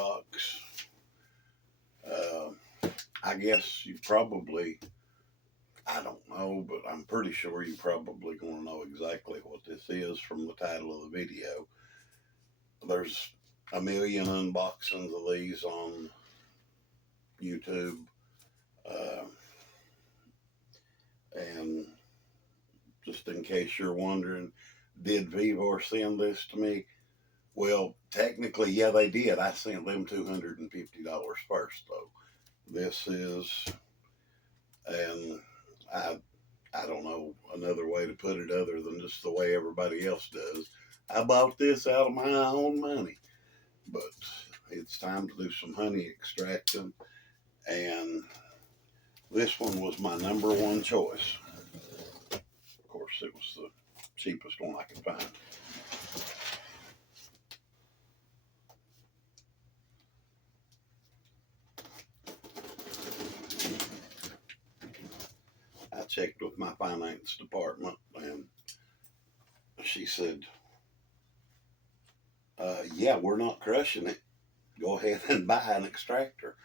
box. I guess you probably, I don't know, but I'm pretty sure you're probably going to know exactly what this is from the title of the video. There's a million unboxings of these on YouTube. And just in case you're wondering, did VEVOR send this to me? Well, technically, yeah, they did. I sent them $250 first, though. This is, and I don't know another way to put it other than just the way everybody else does. I bought this out of my own money, but it's time to do some honey extracting, and this one was my #1 choice. Of course, it was the cheapest one I could find. I checked with my finance department, and she said, yeah, we're not crushing it. Go ahead and buy an extractor.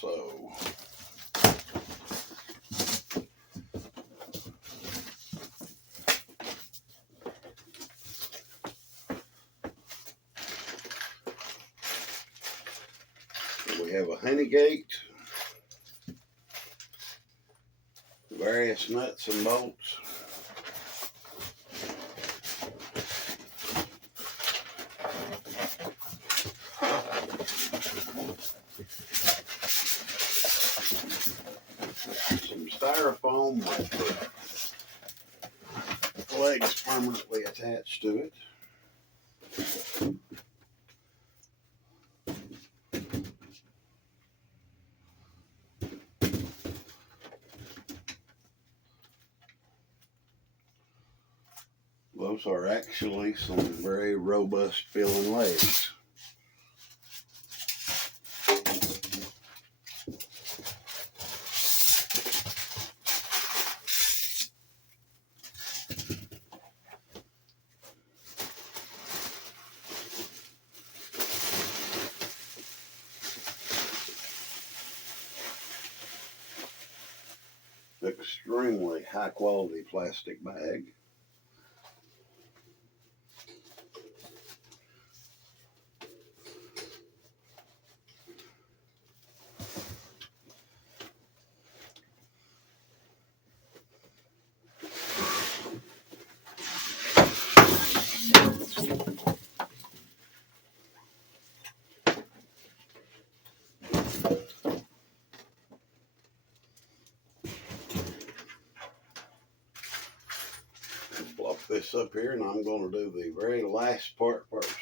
So we have a honey gate, various nuts and bolts, some styrofoam with the legs permanently attached to it. Those are actually some very robust filling legs. Extremely high quality plastic bag. Block this up here, and I'm going to do the very last part first.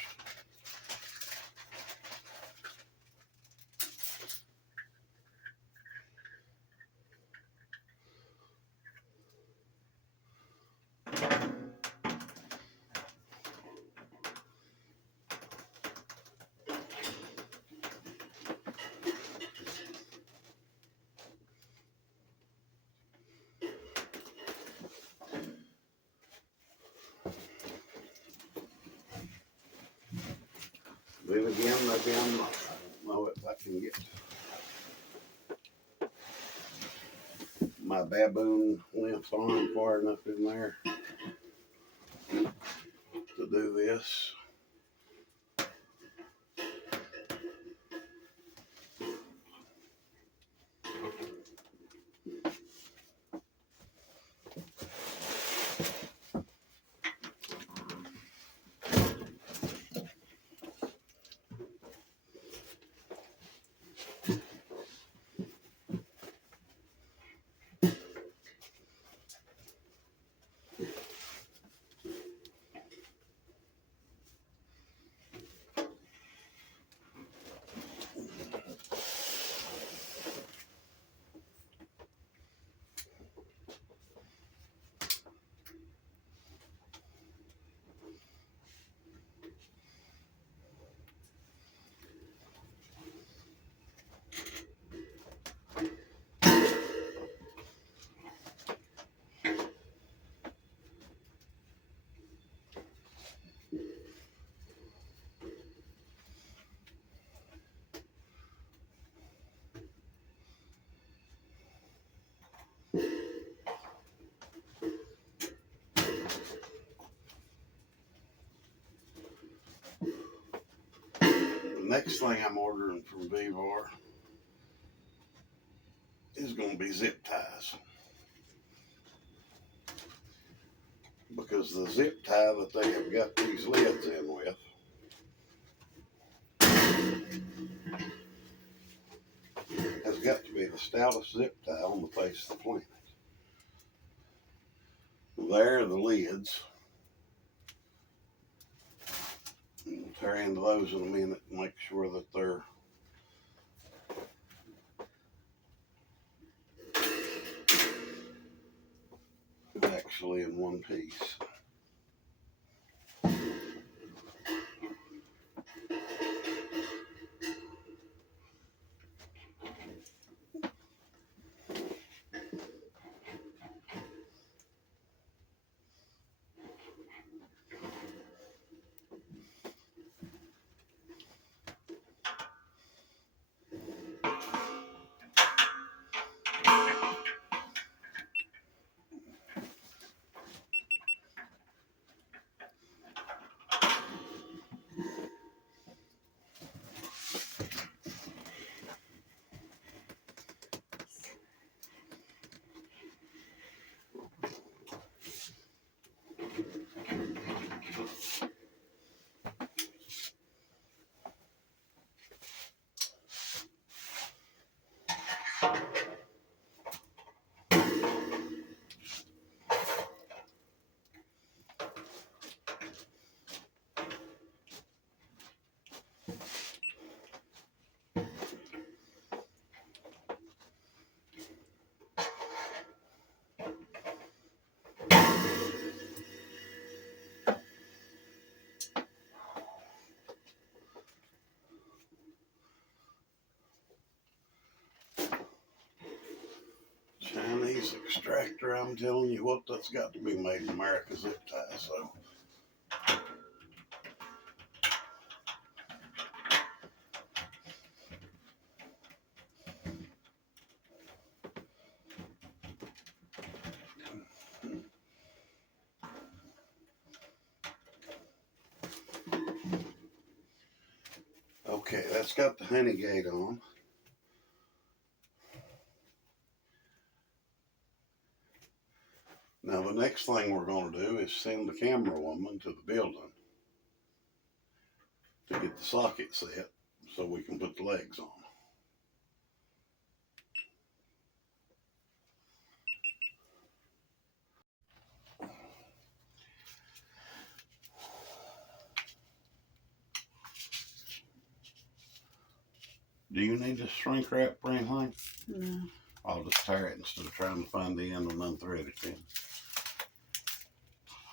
Then again, maybe I'm not. I don't know if I can get my baboon limp arm far enough in there to do this. next thing I'm ordering from VEVOR is going to be zip ties. Because the zip tie that they have got these lids in with has got to be the stoutest zip tie on the face of the planet. There are the lids. We'll tear into those in a minute and make sure that they're actually in one piece. Chinese Extractor, I'm telling you what, that's got to be made in America zip tie. So okay, that's got the honey gate on. Now the next thing we're going to do is send the camera woman to the building to get the socket set so we can put the legs on. Do you need to shrink wrap for anything? No. I'll just tear it instead of trying to find the end and unthread it then.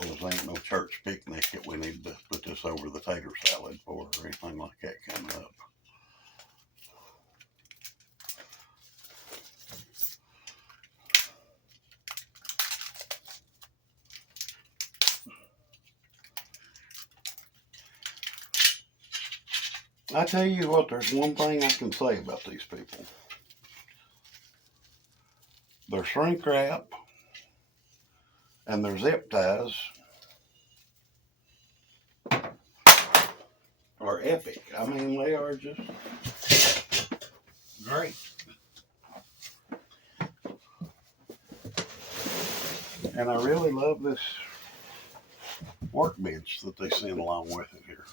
Well, there ain't no church picnic that we need to put this over the tater salad for or anything like that coming up. I tell you what, there's one thing I can say about these people. Their shrink wrap and their zip ties are epic. I mean, they are just great. And I really love this workbench that they send along with it here.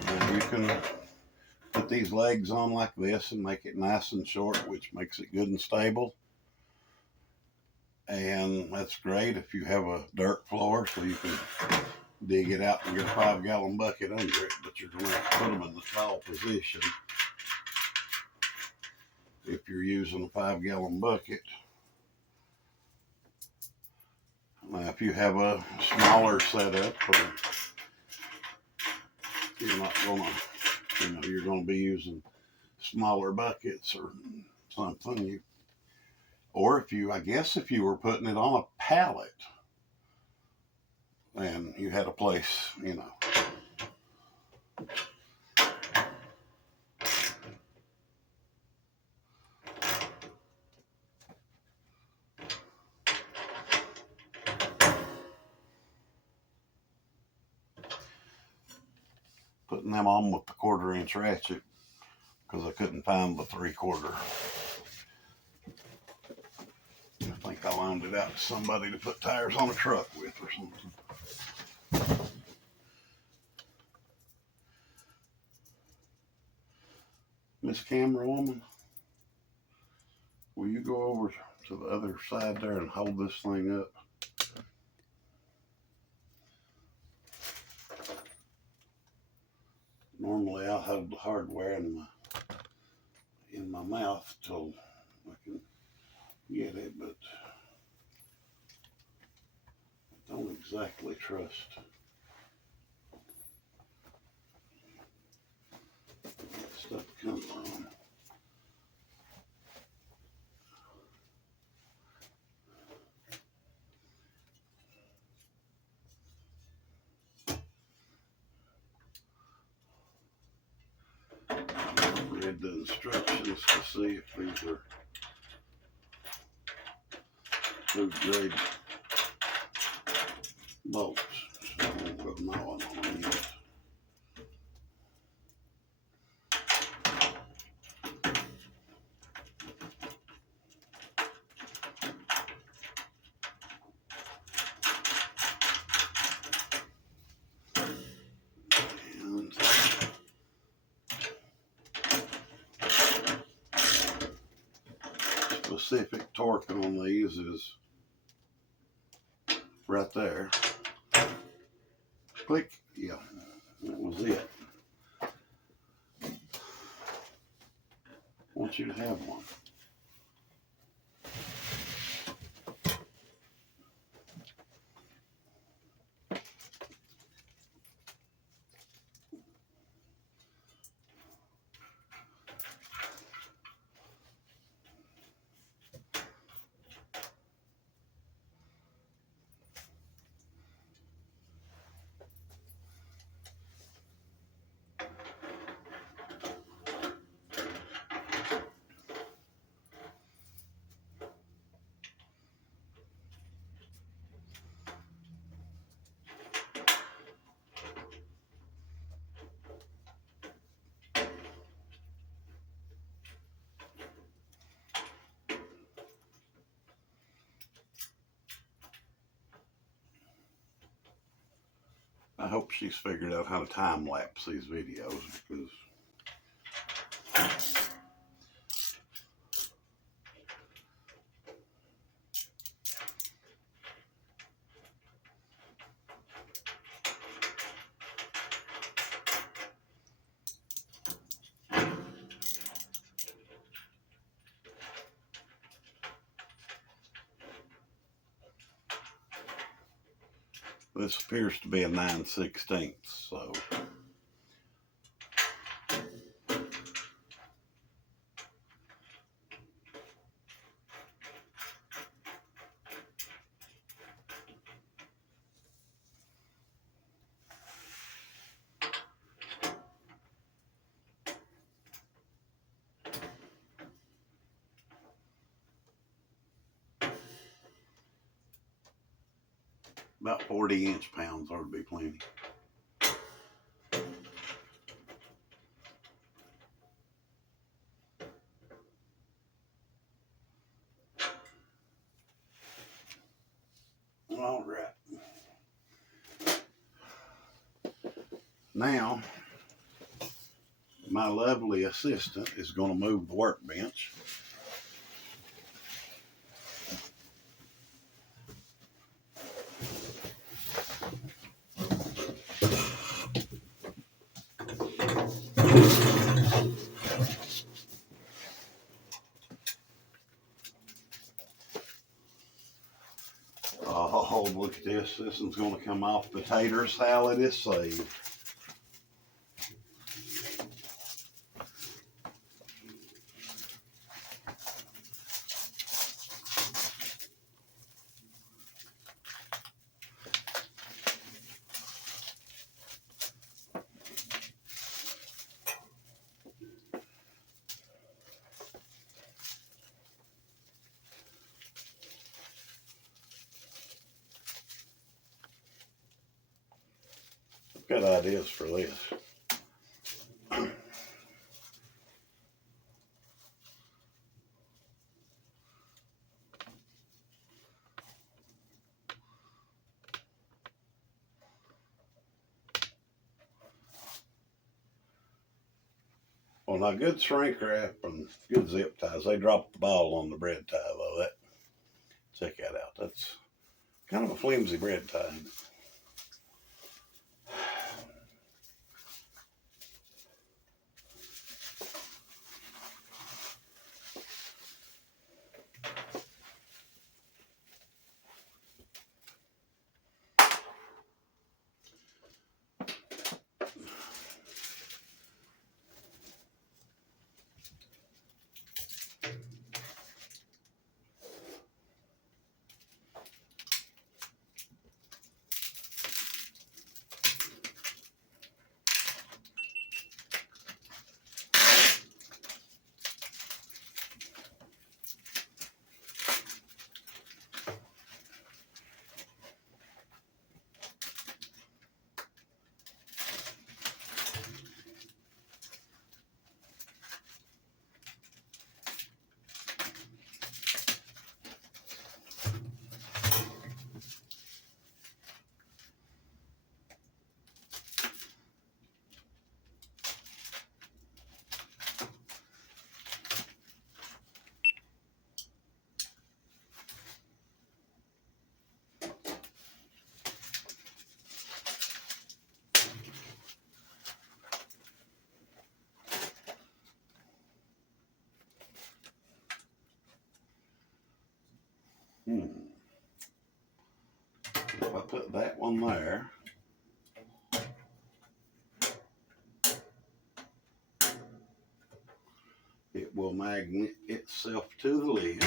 And you can put these legs on like this and make it nice and short, which makes it good and stable. And that's great if you have a dirt floor, so you can dig it out in your 5-gallon bucket under it, but you're going to have to put them in the tall position if you're using a 5-gallon bucket. Now, if you have a smaller setup, or you're not going to, you're going to be using smaller buckets or something, or if you, I guess if you were putting it on a pallet and you had a place, putting them on with the 1/4-inch ratchet because I couldn't find the 3/4. I think I loaned it out to somebody to put tires on a truck with or something. Miss Camera Woman, will you go over to the other side there and hold this thing up? Normally I'll hold the hardware in my mouth till I can get it, but I don't exactly trust stuff comes on. Read the instructions to see if these are food grade bolts. So I won't go gnawing on them yet. And specific torque on these is right there. Click. Yeah, that was it. I want you to have one. I hope she's figured out how to time lapse these videos because this appears to be a 9/16, so about 40 inch-pounds ought to be plenty. All right. Now, my lovely assistant is going to move the workbench. Oh, look at this. This one's going to come off the tater salad is saved. Got ideas for this. now good shrink wrap and good zip ties. They dropped the ball on the bread tie though. Check that out. That's kind of a flimsy bread tie. If I put that one there, it will magnet itself to the lid.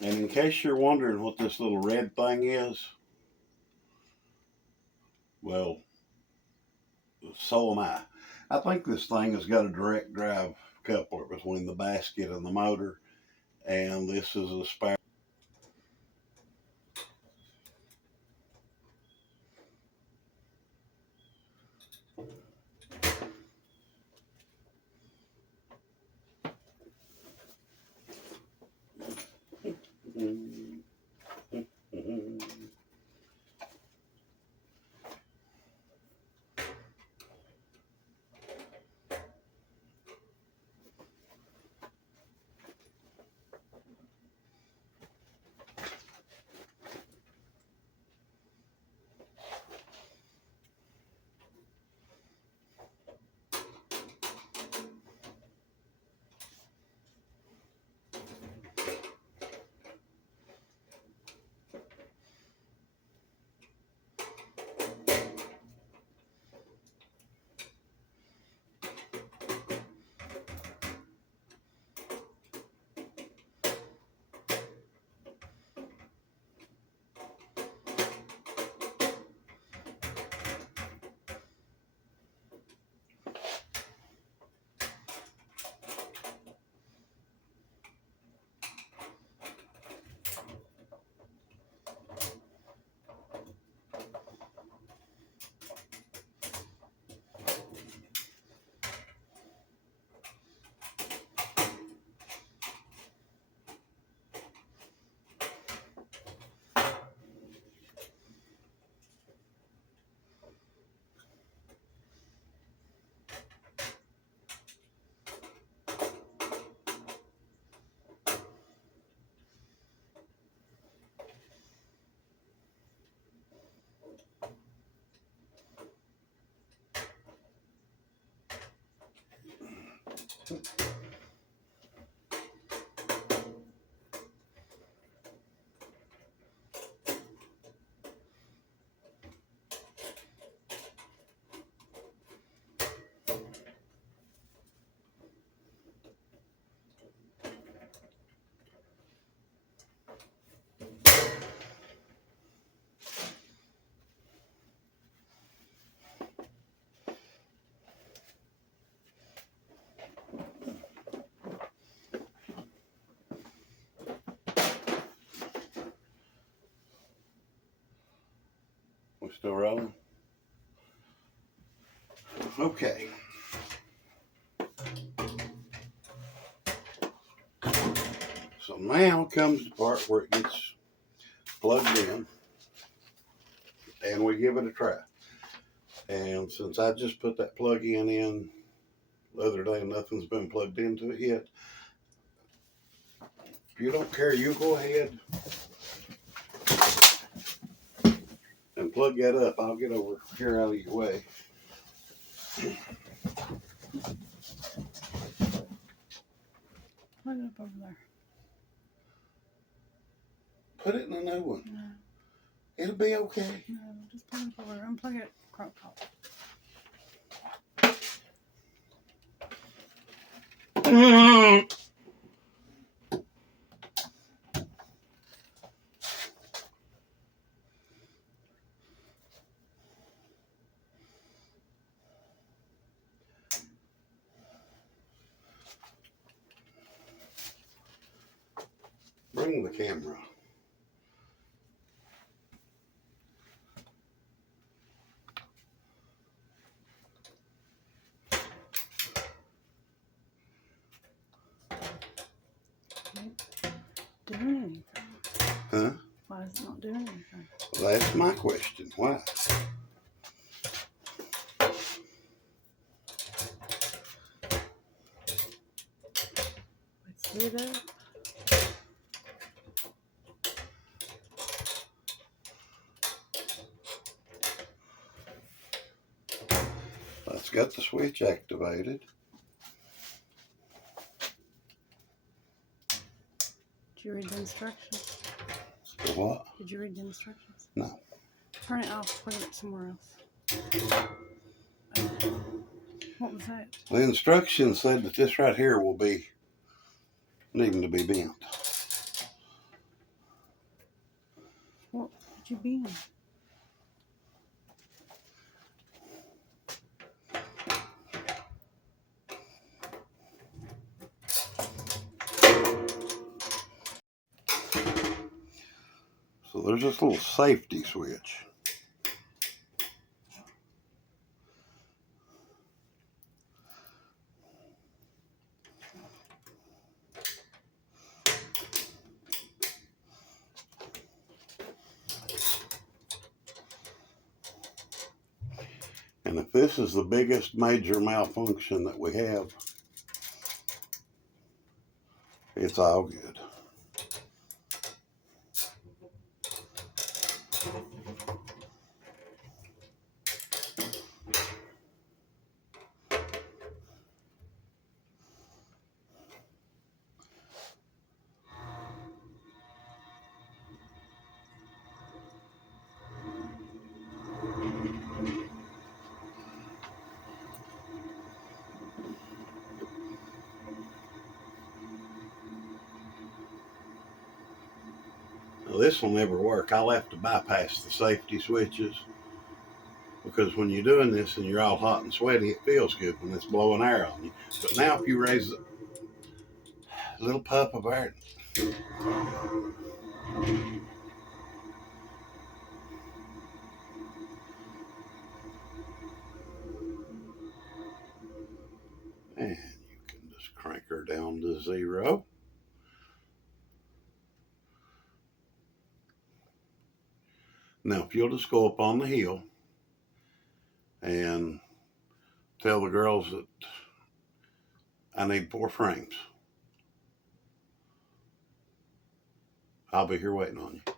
And in case you're wondering what this little red thing is, well, so am I. I think this thing has got a direct drive coupler between the basket and the motor, and this is a spare. We're still rolling? Okay. So now comes the part where it gets plugged in and we give it a try. And since I just put that plug-in in the other day and nothing's been plugged into it yet, if you don't care, you go ahead and plug that up. I'll get over here out of your way. Plug it up over there. Put it in a new one. No. It'll be okay. No, just plug it up over there. Unplug it. Crop top. Bring the camera. Doing anything? Huh? Why is it not doing anything? Well, that's my question. Why? Let's get it up. It's got the switch activated. Did you read the instructions? For what? Did you read the instructions? No. Turn it off. Plug it up somewhere else. What was that? The instructions said that this right here will be needing to be bent. What did you be in? So there's this little safety switch. And if this is the biggest major malfunction that we have, it's all good. Now this will never work. I'll have to bypass the safety switches because when you're doing this and you're all hot and sweaty, it feels good when it's blowing air on you. But now if you raise a little pup of air, and you can just crank her down to 0. Now, if you'll just go up on the hill and tell the girls that I need 4 frames, I'll be here waiting on you.